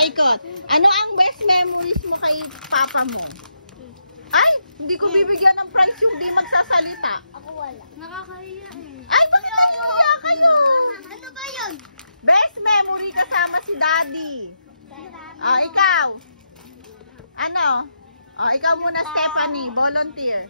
paikot. Ano ang best memories mo kay papa mo? Ay, hindi ko bibigyan ng prize yung di magsasalita. Ako wala. Nakakahiya eh. Ay, bakit nahihiya kayo? Ano ba yun? Best memory kasama si daddy. Ikaw. Ano? Ikaw muna, Stephanie. Volunteer.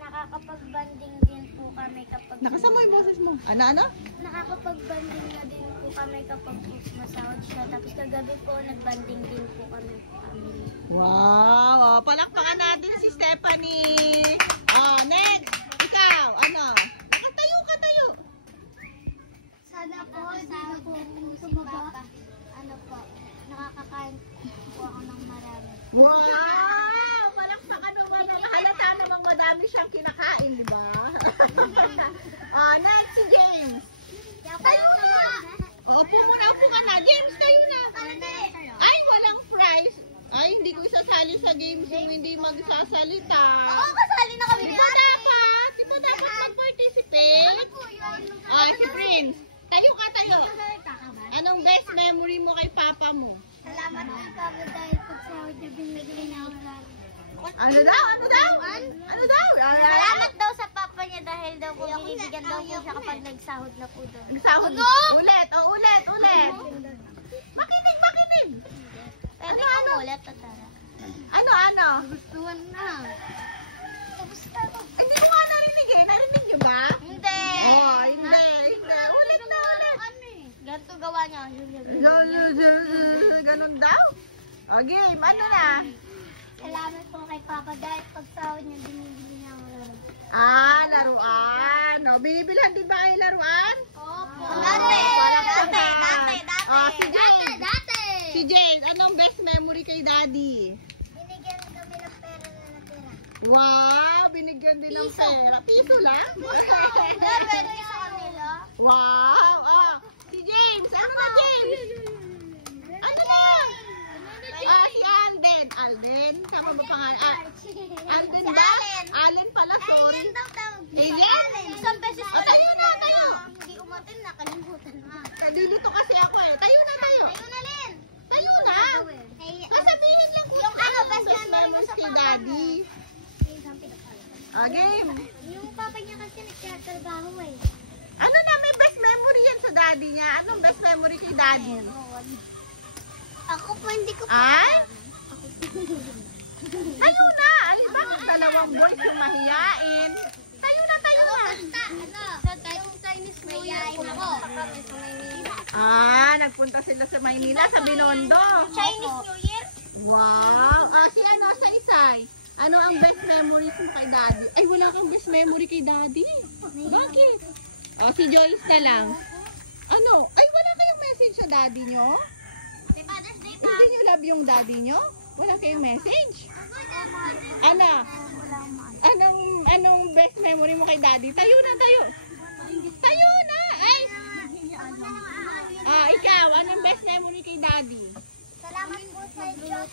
Nakakapag-banding din po kami kapag... Nakasama yung boses mo. Ano? Nakakapag-banding na din po kami kapag masahod siya. Tapos kagabi po, nag-banding din po kami. Wow! Palakpakan natin si Stephanie. Next. Ikaw. Ano? Tayo. Sana po sumaba. Ano po, nakakakain po ako ng marami. Wow! Palakpakan naman. Halata namang madami siyang kinakain, di ba? Next si James. Tayo na! Upo ka na. James, tayo na. Ay, walang prize. Ay, hindi ko isasali sa games yung hindi magsasalita. Oo, kasali na kami. Di ba dapat mag-participate? Si Prince. Tayo. Anong best memory mo kay papa mo? Salamat po kami dahil pag sahod niya binigay na ako. Ano daw? Salamat daw sa papa niya dahil daw po binibigyan daw po siya kapag nagsahod na po daw. Nagsahod. Ulit. Makinig. Pwede kang ulit, tatara. Ano? Gustuhan na. Hindi ko nga narinig eh. Narinig niyo ba? Hindi. Hindi. Ulit na. Ganito gawa niya. Ganun daw? Game. Ano na? Salamat po kay papa dahil pag sahod niya binibili niya ako laro. Laruan. Binibilhan din ba kayo laruan? Opo. Dati. Dati. Si James, anong best memory kay daddy? Binigyan kami ng pera na natira. Wow, binigyan din ng pera. Piso lang? Pwede sa kanila. Wow. Si James, ano na James? Ano na? Si Alden. Tama ba pangalan? Alden ba? Allen pala, sorry. Alien? Isang beses ko Tayo na. Hindi umatin na, kalimutan na. Dito kasi ako eh. Tayo na. Lin. Tayo na. Sasabihin lang ko. Yung best memory mo sa kay papa daddy. Game. Yung papa niya kasi nagtatrabaho eh. Ano na, may best memory yan sa daddy niya. Anong best memory kay daddy? Ako po, hindi ko po Ay? alam. Tayo na. Ay, bakit dalawang boys yung mahiyain? Tayo na. Basta, sa Chinese New Year po ako. Nagpunta sila sa Maynila, sa Binondo. Chinese New Year? Wow. Si Saysay. Ano ang best memories mo kay daddy? Ay, wala kang best memory kay daddy. Bakit? Si Joyce na lang. Ano? Ay, wala kayong message sa daddy nyo? Sa Father's Day pa. Hindi nyo love yung daddy nyo? Wala kayong message? Anong best memory mo kay daddy? Tayo na. Ay! Ikaw, anong best memory kay daddy? Salamat po sa Diyos.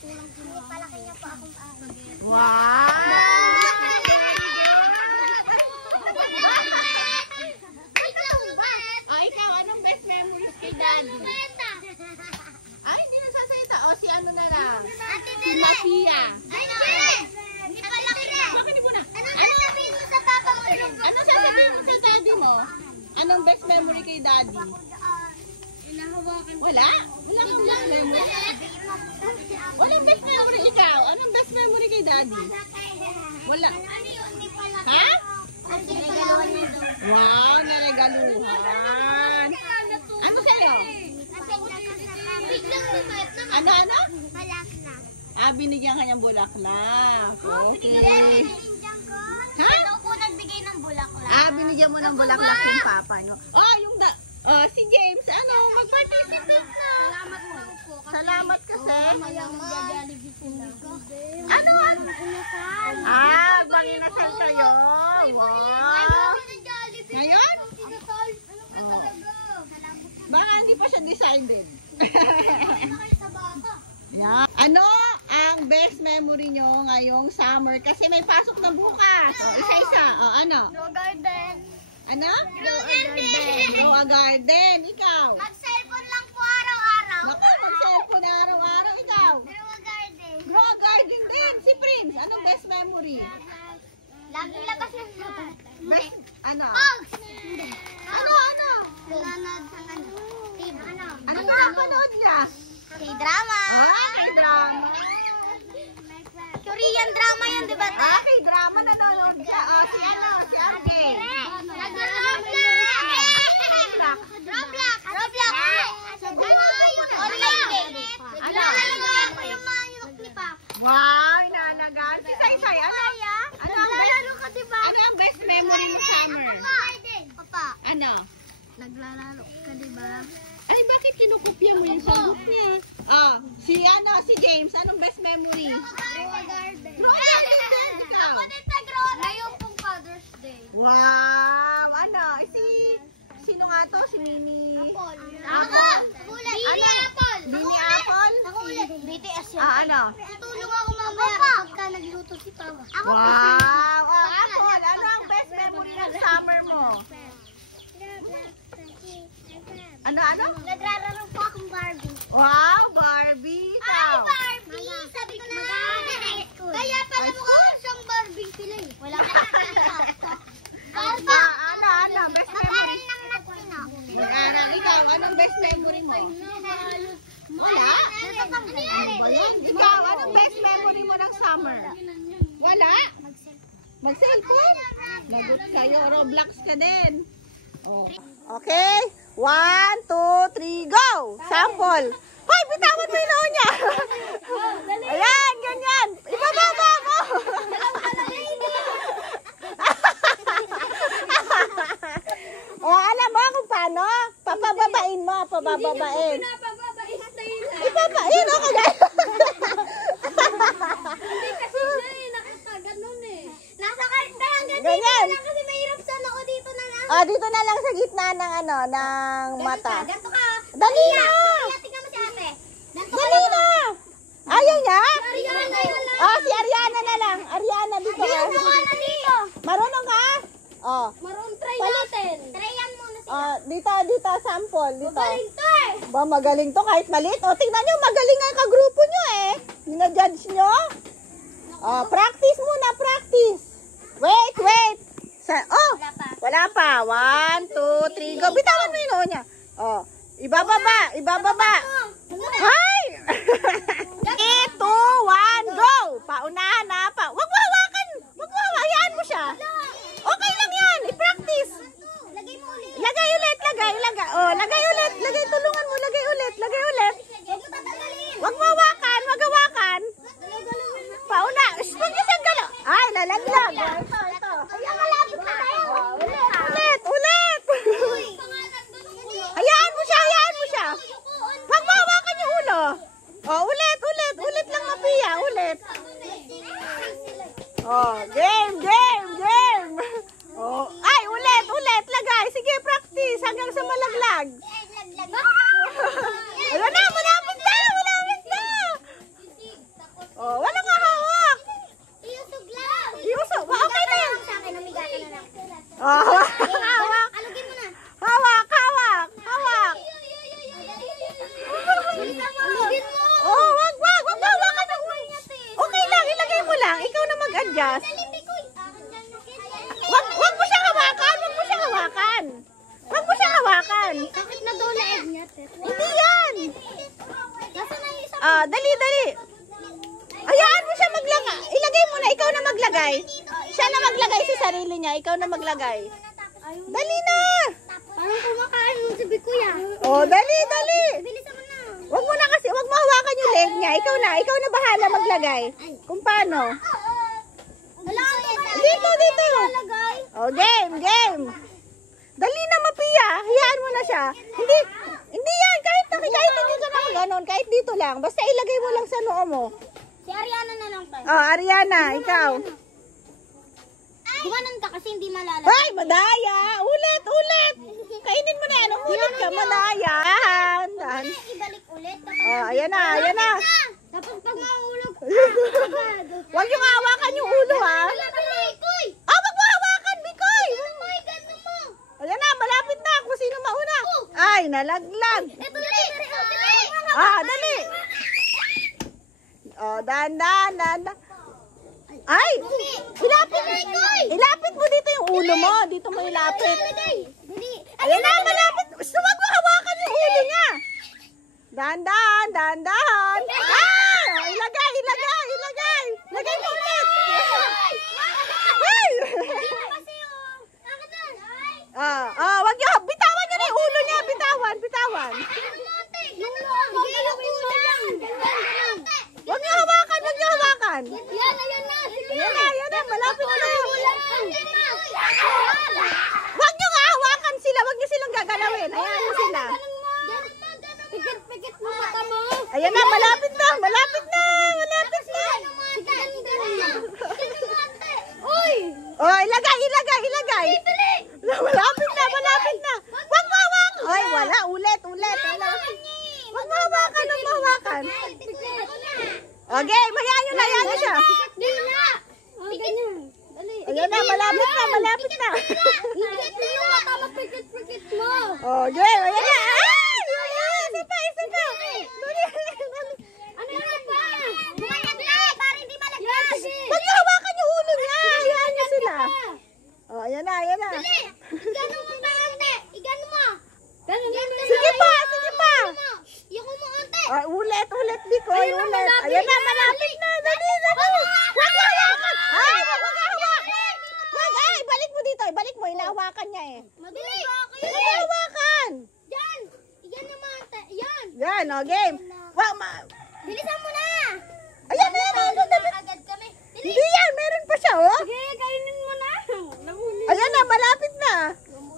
Palaki niyo po akong ahon. Wow! Ikaw, anong best memories kay daddy? Ay, hindi na sasalita. Si ano na lang? Si Mafia. Hindi palaki na. Bakit hindi mo na? Ano sasabihin mo sa papa mo? Ano sasabihin mo sa daddy mo? Anong best memory kay daddy? Wala? Wala kang best memory? Walang best memory ikaw? Anong best memory kay daddy? Wala. Ha? Wow, naregaluhan. Ano sa'yo? Ano? Binigyan ka niyang bulaklak. Okay. Ha? Ano po nagbigay ng bulaklak? Binigyan mo ng bulaklak yung papa nyo. Si James, mag-participate na. Salamat po. Salamat kasi. Mag-Jollibee sila. Ano? Banginasal kayo. Wow. Ngayon? Baka hindi pa siya decided. Yan. Ano ang best memory nyo ngayong summer? Kasi may pasok na bukas. Isa-isa. Ano? No garden. Ano? No garden. Grow a garden. Ikaw? Mag-cellphone lang po araw-araw. Naku, best memory? Laging labas ng sapat. Best, ano? Ano? Nanonood ng ano? Ano nakapanood niya? K-drama. K-drama. Korean drama yun, di ba? K-drama nanonood siya. Si Arke. Roblox. Online game. Nalalagaan ko yung mga yunok ni Papa. Wow, inalagaan. Si Saysay, ano? Naglalaro ka, di ba? Ano ang best memory mo summer? Papa, Ano? naglalaro ka, di ba? Ay, bakit kinukopya mo yung sagot niya? Si James, anong best memory? Garden. Grow garden din, ikaw. Ako din sa grow. Ngayon pong Father's Day. Wow! Sino nga to? Si Mini? Apple. Ako! Bini Apple. Bini Apple? Ako ulit. BTS yun. Ano? Tutulong ako mamaya pagka nagluto si Papa. Ako Wow! Apple, ano ang best memory ng summer mo? Ano? Nagrararo po akong Barbie. Wow, Barbie! Ay, Ikaw? Barbie! Sabi ko na. Kaya pala mukha ko siyang Barbie sila eh. Wala ka Ano? Best memory? ng matino. Nag-aral. Ikaw, anong best memory mo? Wala? Ikaw, anong best memory mo ng summer? Wala? Mag-cellphone? Lagot kayo. Roblox ka din. Oh. Okay. 1, 2, 3, go! Sample. Hoy, bitawan mo yung noo niya. Ayan, ganyan. Ibababa mo. Alam mo kung paano? Papababain mo, pabababain. Ipapain, okay guys. Hindi kasi siya eh, nakataganon eh. Nasa karta hanggang dito Ganyan. na kasi mahirap sa noo dito na lang. Dito na lang sa gitna ng mata. Ganto ka. Dali na! Tingnan mo si ate. Dali na! Ayaw niya? Ariana yun lang. Si Ariana na lang. Ariana, dito ka. Dito ka na dito. Marunong ka? Maroon try natin. Tryan muna siya. Dito, sample. Dito. Magaling to eh. Ba, magaling to kahit maliit. Tingnan nyo, magaling ang kagrupo nyo eh. Nina-judge nyo? Practice muna, practice. Wait. Wala pa. 1, 2, 3, go. Bitawan mo yung noo niya. Ibababa. Hay! 3, 2, 1, go! Paunahan na pa. Wag mo hawakan. Hayaan mo siya. Okay lang yan. I-practice. Lagay mo ulit. Lagay ulit. Lagay ulit. Tulungan mo. Lagay ulit. Huwag mo tatanggalin. Wag mo hawakan. Pauna. Huwag niyo siyang galaw. Ay, lalaglag. Ito. Kaya malapit na tayo. Ulit. Hayaan mo siya. Wag mo hawakan yung ulo. Ulit lang mapiya. Ulit. Game. Ay, ulit. Lagay. Sige, practice hanggang sa malaglag. Wala na, malapit na. Walang hawak. Iusog lang. Iusog. Okay na yan. Sa akin, namigatan na lang. Hawak. Alugin mo na. Hawak. Alugin mo. Wag mo hawakan ng ulo. Okay lang, ilagay mo lang. Ikaw na mag-adjust. Wag mo siyang hawakan. Sakit na daw leeg niya. Hindi yan. Nasaan na yung isa? Dali. Hayaan mo siya maglagay. Ilagay mo na, ikaw na maglagay. Siya na maglagay sa sarili niya, ikaw na maglagay. Dali na. Parang kumakain mo si Bikuya. Dali. Bilisan mo na. Wag mo hawakan yung leg niya. Ikaw na bahala maglagay. Kung paano. Dito. Game. Dali na, mapiya. Hayaan mo na siya. Hindi yan. Kahit hindi ka na ganon. Kahit dito lang. Basta ilagay mo lang sa noo mo. Si Ariana na lang tayo. Ariana, ikaw. Gumanon ka kasi hindi malala. Ay, madaya. Ulit. Kainin mo na yan. Ulit ka, madaya. Dahan. Ibalik ulit. Ayan na. Tapos pag mahulog. Huwag yung hawakan yung ulo, ha. Bikoy! Wag mo hawakan, Bikoy. Ganda mo. Ayan na, malapit na. Kung sino mauna. Ay, nalaglag. Ito dali. Dali. Dahan. Ay! Ilapit mo dito yung ulo mo. Dito mo ilapit. Ayan na, malapit. Gusto wag mo hawakan yung ulo niya. Dahan-dahan, dahan-dahan. Ah! Ilagay. Lagay mo ulit. Ay! Wag niyo. Bitawan niyo na yung ulo niya. Bitawan. Wag niyo hawakan. Ayan na. Malapit na. Wag niyo nga hawakan sila. Wag niyo silang gagalawin. Ayan mo sila. Pikit mo mata mo. Ayan na, malapit na. Uy! Oh, ilagay. Malapit na. Wag mo hawakan. Ay, wala. Ulit. Wag mo hawakan. Okay, hayaan nyo na siya. Ayan na, malapit na. Pikit mo. Okay, ayan na. Isa pa. Ano yan pa? Para hindi malaglag. Wag niyo hawakan yung ulo niya. Hayaan nyo sila. Oh, ayan na. Igano mo ba, ante? Igano mo. Sige pa. Yung mo, ante. Ulit, Bikoy. Ulit. Ayan na, malapit na. Dali. Wag mo hawakan. Ay, wag mo hawakan. Ay, balik mo dito. Balik mo. Inahawakan niya eh. Madali. Wag mo hawakan. Yan. Igano mo, ante. Yan. Yan, game. Bilisan mo na. Ayan na. Agad kami. Hindi yan. Meron pa siya, oh. Sige, kainin mo na. Ayan na, malapit na.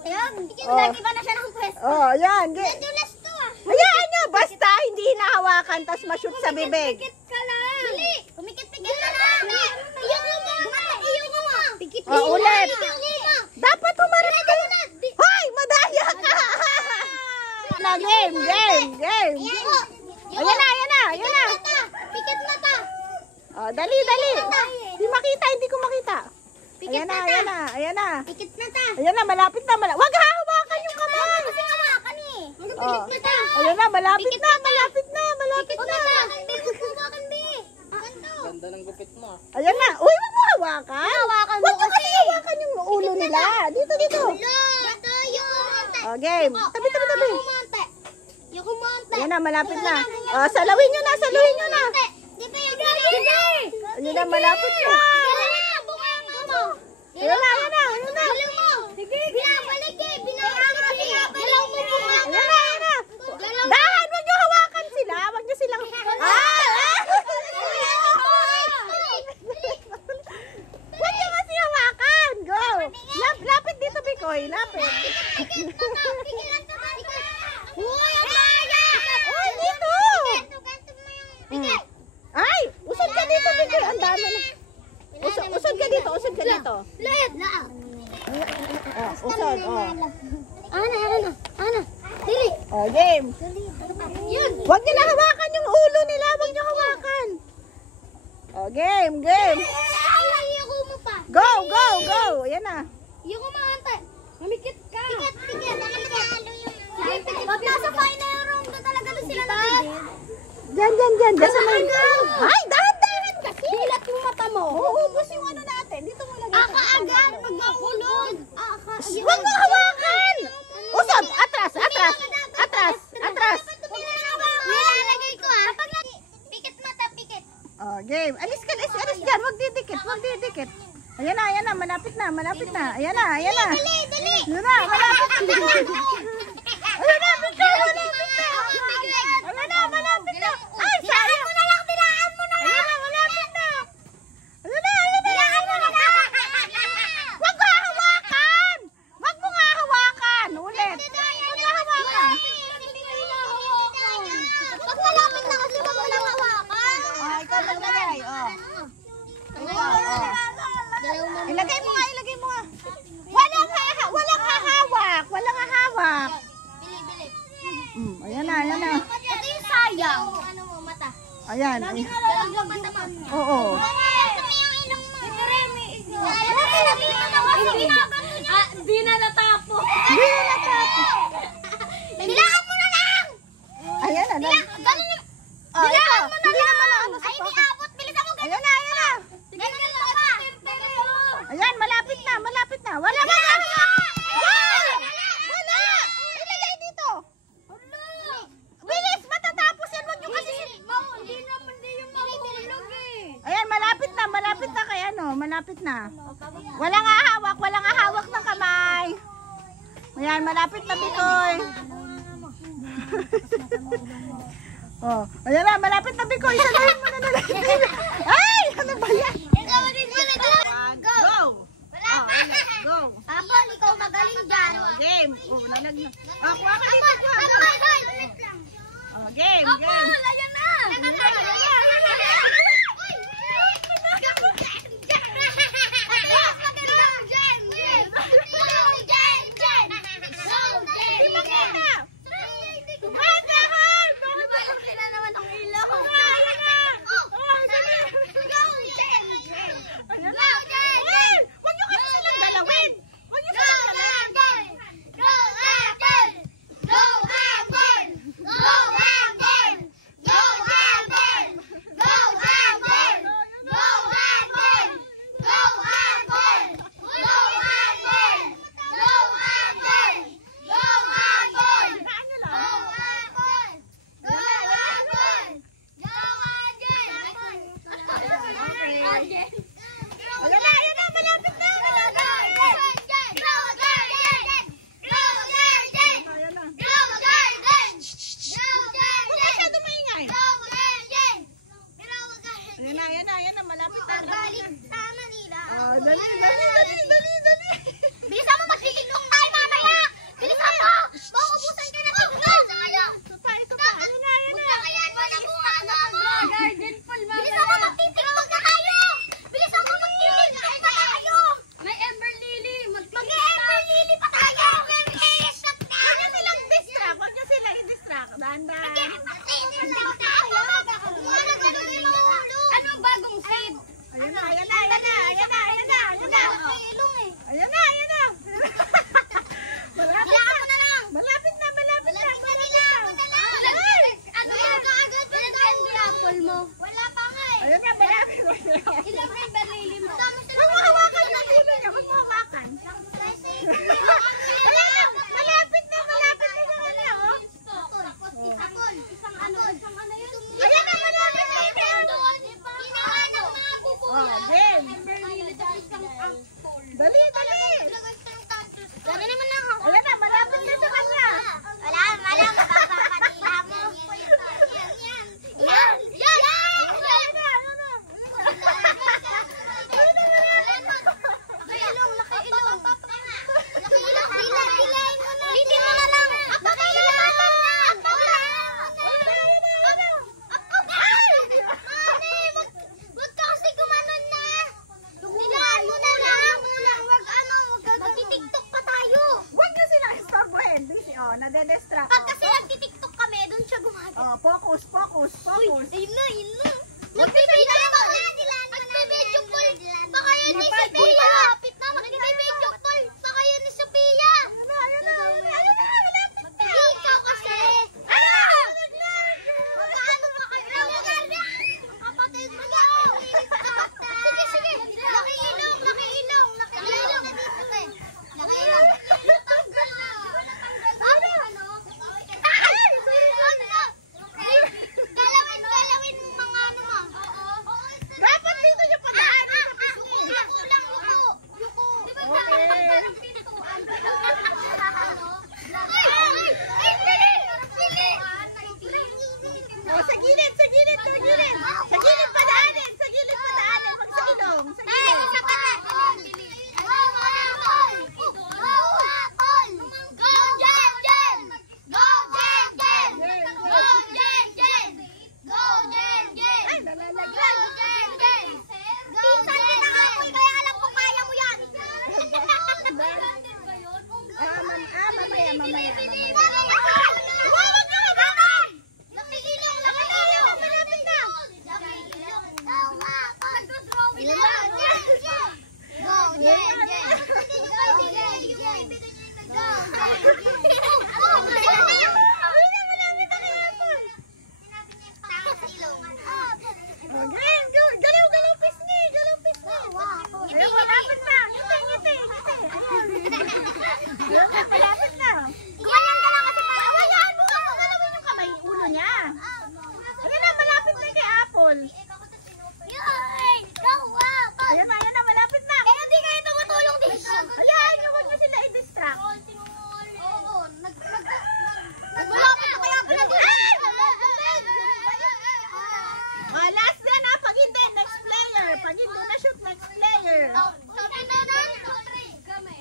Ayun. Lagi ba na siya ng pwesto? Oh, ayan. Dulas to ah. Hayaan nyo. Basta hindi hinahawakan tas ma-shoot sa bibig. Pikit ka lang. Dali. Kumikit-pikit ka lang. Iyong mo. Pikit Ulit. Dapat humarap ka. na. Hoy, madaya ka. Na, game. Ayan na. Pikit mata. Oh, dali. Hindi ko makita. Ayan na. Pikit mata. Ayan na, malapit na. Wag hahawakan yung kamay. Kasi hawakan eh. Oh. Pikit mata. Ayan na, malapit na. Pikit mata. Hindi mo hawakan, be. Ganto. Ganda ng gupit mo. Ayan na. Uy, wag mo hawakan. Hawakan mo Wag mo kasi. kasi hawakan yung ulo nila. Dito. Ito yung monte. Oh, game. Tabi. Yung monte. Yung monte. Ayan na, malapit na. Oh, salawin nyo na. Di ba yung galing? Ayan na, malapit na. Ayan na. Galing mo. Binabalik eh. Galaw mo bunga. Ayan na. Dahan, wag nyo hawakan sila. Wag nyo silang... Wag nyo kasi hawakan. Go. Lapit dito, Bikoy. Lapit. Uy, ang kaya! Uy, dito. Ay, usad ka dito, Bikoy. Ang dami na. Usad ka dito. Layat! Usad. Ana. Dili. Oh, game. Yun. Wag nyo na hawakan yung ulo nila. Wag nyo hawakan. Oh, game. Ayoko mo pa. Go. Ayan na. Ayoko mo, ante. Mamikit ka. Pikit. Pag nasa final room, doon talaga doon sila nakikit. Diyan. Diyan sa may... Ay, dahan kasi. Hilat yung mata mo. Uubos yung ano natin. Dito mo lagay. Agad pag makulog. Wag mo hawakan. Usod. Atras. Nilalagay ko ah. Pikit mata, pikit. Oh, game. Alis dyan. Wag didikit. Ayan na. Malapit na. Ayan na. Dali. Yun na, malapit na. Ayan na, malapit na. Ay, sayang. Dilaan mo na lang. Ayan na, malapit na. Dilaan mo na lang. Wag mo hawakan. Ulit. Wag mo hawakan. Pag malapit na kasi wag mo lang hawakan. Oh, ikaw maglagay. Oh. Ilagay mo nga. Walang hahawak. Bili. Ayan na. Ito yung sayang. Ano mo, mata. Ayan. Nalalaglag mata mo. Oo. Ito yung ilong mo. Di na natapos. Dilaan mo na lang. Ayan na. Dilaan mo na lang. Ay, di abot. Bilis ako. Ayan na. Ganun lang. malapit na. Wala, wala. Wala! Wala! Ilagay dito. Bilis, matatapos yan. Huwag nyo kasi Hindi naman din yung mahulog eh. Ayan, malapit na kay ano, malapit na. Walang ahawak ng kamay. Ayan, malapit na, Bikoy. Oh, ayan na, malapit na, Bikoy. Salahin mo na nalang. Ay, ano ba yan? Go! Go! Apol, ikaw magaling dyan. Game. Oh, nalag na. Oh, kuha ka dito, kuha ka. Oh, game. Ayan na. Ayan na, malapit na. Galing sa Manila. Dali. Bilisan mo, magtitiktok tayo mamaya! Bilisan mo! Mauubusan ka na ito! Ito pa. Magkakayan mo na bunga mo! Garden full mamaya! Bilisan mo, magtitiktok na tayo! Bilisan mo, magtitiktok na tayo! May Ember Lily! Mag-Ember Lily pa tayo! Mag-TikTok na! Huwag nyo sila i-distract. Dahan-dahan. Anong bagong seed? Ayan na. Malapit na. Apple mo. Wala pa nga eh. Ayan na, malapit. Ilang Ember Lily mo? Huwag mo hawakan yung dulo niya. Huwag mo hawakan. Ayan, malapit na sa kanya, oh. Isang ano yun? Ayan na, malapit na. Hinahanap mga buko Oh, yan. game. Ember Lily, tapos isang apple. Dali. Dami naman ako. Ayan na, malapit na sa kanya. Wala, mabababadila mo. Yan! Nakailong. Dilayin mo na. Hindi mo na lang. Nakailong. Mane, wag ka kasi gumanon na. Dilayin mo na lang. Wag magtitiktok pa tayo. Huwag nyo sila istorbohin. Nade-distract. Pag kasi nagtitiktok kami, doon siya gumagano. Oh, focus. Ayun na. Magbibidyo call. Magbibidyo call. Baka yun ni Sophia. Magbibidyo call. Baka yun ni Sophia. Ayan na. Ikaw kasi. Magkaano pa kayo? Kapatid mo na. Sige. Nakiilong. Galawin mga ano mo. Dapat dito yung padaanan sa Yuko. Oh, sa gilid. Sa gilid padaanin. Wag sa ilong. Sa gilid. Ay, nalalaglag. Mamaya. Malapit na. apple. Yay! Go, wow! Ayan na, malapit na. Kaya hindi kayo tumutulong din. Ayan, huwag nyo sila i-distract. Oo, nagmulapit kaya pala din. Last na na, pag hindi, next player. Pag hindi na shoot, next player. Sabi na nun, kami.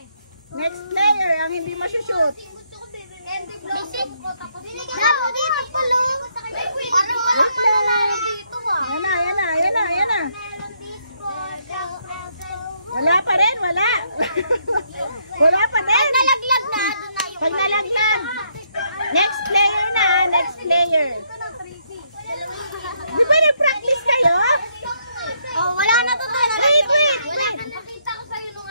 Next player, ang hindi masushoot. Ayan na. Wala pa rin, wala. Wala pa rin. Nalaglag na, doon na yung... Pag nalaglag. Next player na, next player. Di ba nag-practice kayo? Oh, wala na to tayo. Wait. Nakita ko sa'yo nung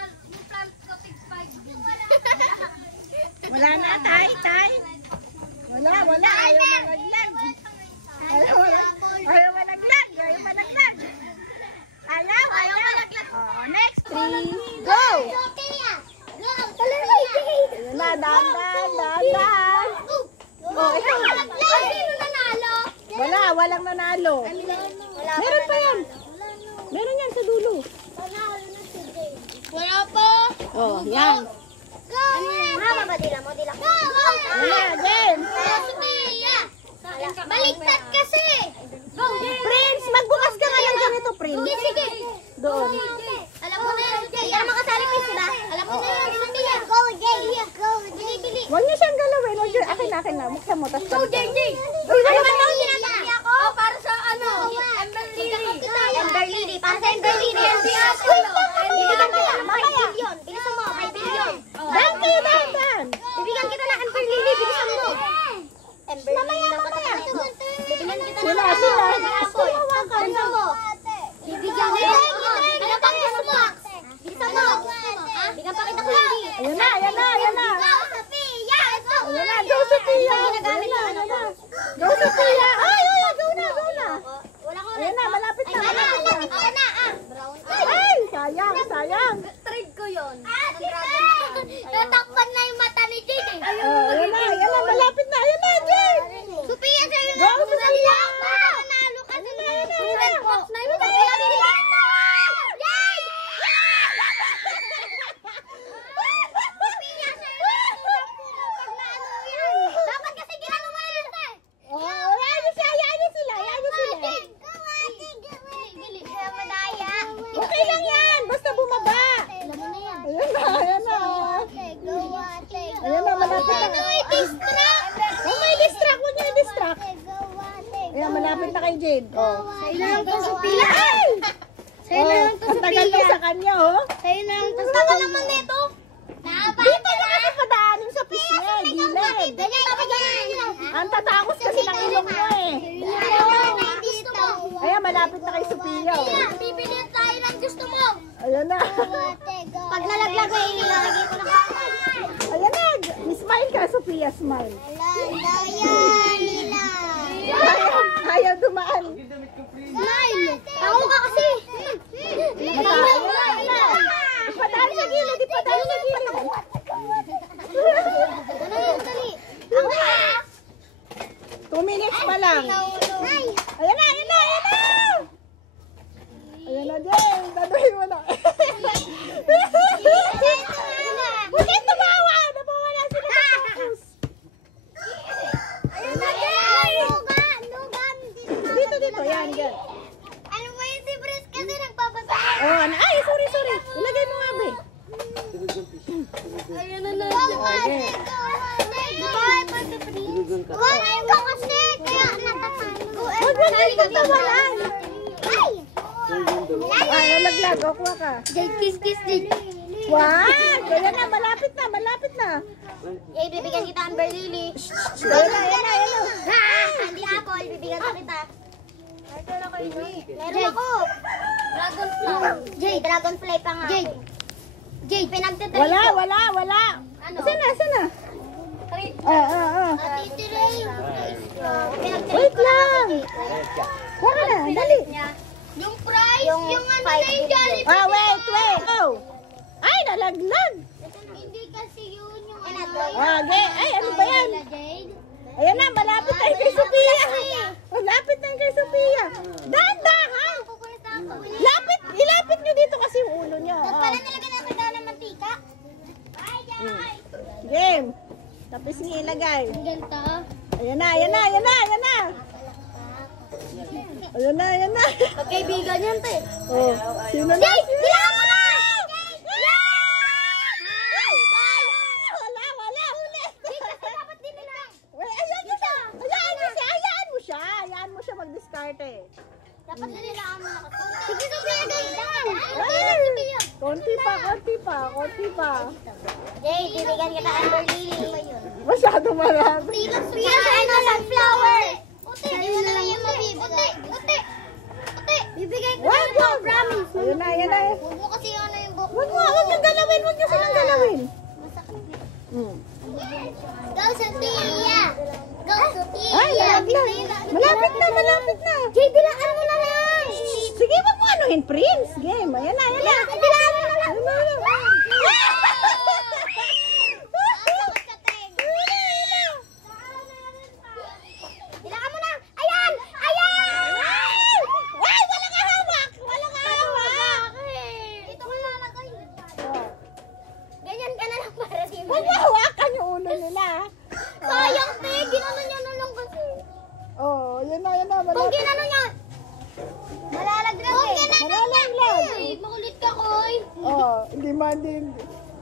plant ko 6'5". Wala na, tay. Wala. Ayaw malaglag. Ayaw malaglag. Next, 3, go! Ayan na, dahan. Oh, ito. Sino nanalo? Walang nanalo. Meron pa yan. Meron yan sa dulo. Wala po. Oh, yan. Go! Mama ba dila mo? Dila ko. Ayan, game. Sophia! Baliktad kasi! Go, Prince, magbukas ka nga ng ganito, Prince. Sige! Doon. Alam mo na yun, Sophia. Alam mo kasali Prince, diba? Alam mo na yun, Sophia. Go, Jay! Go! Bili! Huwag niyo siyang galawin. Akin na. Buksan mo, tas Go, Jay! Uy, Ano ba daw sinasabi ako? Oh, para sa ano? Ember Lily. Para sa Ember Lily. Bibigyan kita. May billion. Bilisan mo. May billion. Dan. Bibigyan kita ng Ember Lily. Bilisan mo. Ember Lily lang kita. Bibigyan kita ng Sila. apple. Bilisan mo. Bibigyan kita. Ano pang gusto mo? Bilisan mo. Bigyan pa kita ko hindi. Ayan na. Sophia! Ayan na, go Sophia. Go Sophia. Ay, go na. Wala ko Ayan na, malapit na. Brown. Ay, sayang. Trade ko yun. Natakpan na yung mata ni Jade. Ayan na, malapit na. Ayan na, Jay. Sophia, sa'yo Go, Sophia. Nanalo ka na. Ayan na. Sophia, bigyan mo! Jade! Sophia, sa'yo pag naano yan. Dapat kasi ginano mo na yun, tay. Hayaan niyo sila. Kaya madaya. Okay lang yan, basta bumaba. Alam mo na yan. Ayan na. Ayan na, malapit na. Oh, may distract. Huwag niyo i-distract. Ayan, malapit na kay Jade. Oh. Sa'yo na lang to, Sophia. Ay! Sa'yo na lang to, Ang tagal Sophia. mo sa kanya, oh. Sa'yo na lang to, Sophia. Ang tagal naman nito. Dito na kasi padaanin sa pisngi, gilid. Ganyan ka ganyan. Ang tatakos kasi ng ilong mo, eh. Ayan, malapit na kay Sophia, oh. Bibilihan tayo ng gusto mo. Ayan na. Pag nalaglag ko, ilalagay ko na kamay. Ayan na. Smile ka, Sophia, smile. Ayaw dumaan. Smile. Ako ka kasi. Ayan na. Ipadaan sa gilid, ipadaan sa gilid. Ano yun, dali? Ako ka. 2 minutes pa lang. Ayan na. Ayan na, Jen. Daduhin mo na. Buti tumawa. Napawala sila sa focus. Ayun na, Jay. Dito. Yan, Jen. Ano ba yun si Brice kasi nagbabasa? Oh, ay, sorry. Ilagay mo nga, be. Ayun na. Wala ko kasi. Kaya natatalo. Huwag mo tatawalan. Ay, nalaglag. O, kuha ka. Jay, kiss, Jay. Wow! Ayan na, malapit na. Jay, bibigyan kita Amber Lily. Ayan na. Hindi apple, bibigyan ka kita. Meron ako. Dragonfly. Jay, dragonfly pa nga. Jay, pinagtitry ko. Wala. Ano? Saan na? Trade. Wait Wait lang. Kuha ka na, dali. Yung price, yung ano na yung Jollibee. Wait. Oh. Ay, nalaglag. Hindi kasi yun yung Ay, ano ba yan? Ayan na, malapit na kay Sophia. Malapit na kay Sophia. Dan. Ayan na, ayan na. Magkaibigan yan, te. Oh, sino na? Jay, dilaan mo na! Wala, wala, huli. Jay, kasi dapat din nila. Wait, ayan mo siya. Hayaan mo siya. Hayaan mo siya mag-discard eh. Dapat din nila ang mga kasama. Sige, Sophia, ganyan. Konti pa, konti pa, konti pa. Jay, bibigyan kita Amber Lily. Masyadong marami. Sophia, ano, sunflower. Uti, hindi mo na lang yung mabibigay. Uti. Bibigay ko Wag, na wag. promise. Ayan na, ayan na. Huwag mo kasi ano yung buhok. Wag mo, wag yung galawin, wag yung silang galawin. Masakit. Hmm. Go, Sophia! Go, Sophia! Ay, malapit na, malapit na. Jay, dilaan mo na lang! Sige, wag mo anuhin, Prince. Game, ayan na, ayan na. Dilaan mo na lang! Ayan na, ayan na. Dilaan mo na! Ayan! Ayan! Ay, wala ka hawak. Wala ka hawak. Dito ko lalagay. Ganyan ka na lang para di mo. Huwag mo hawakan yung ulo nila. Sayang, te! Ginano niya na lang kasi. Oh, yan na, yan na. Kung Malapit. ginano niya! Malalaglag eh! Malalaglag. Ay, makulit ka, Koy! Oh, hindi man din.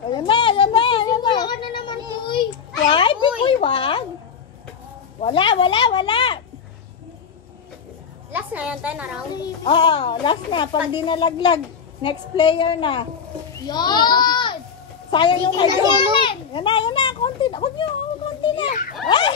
Ayan na, ayan na, ayan na. Wala ka na naman, Koy! Why? Pikoy, wag. Wala, wala, wala. Last na yan tayo na round. Oh, last na. Pag di nalaglag, next player na. Yon! Sayang yung kay Bigyan na Joe. yan. Yan na, yan na. Konti na. Huwag niyo, konti na. Ay!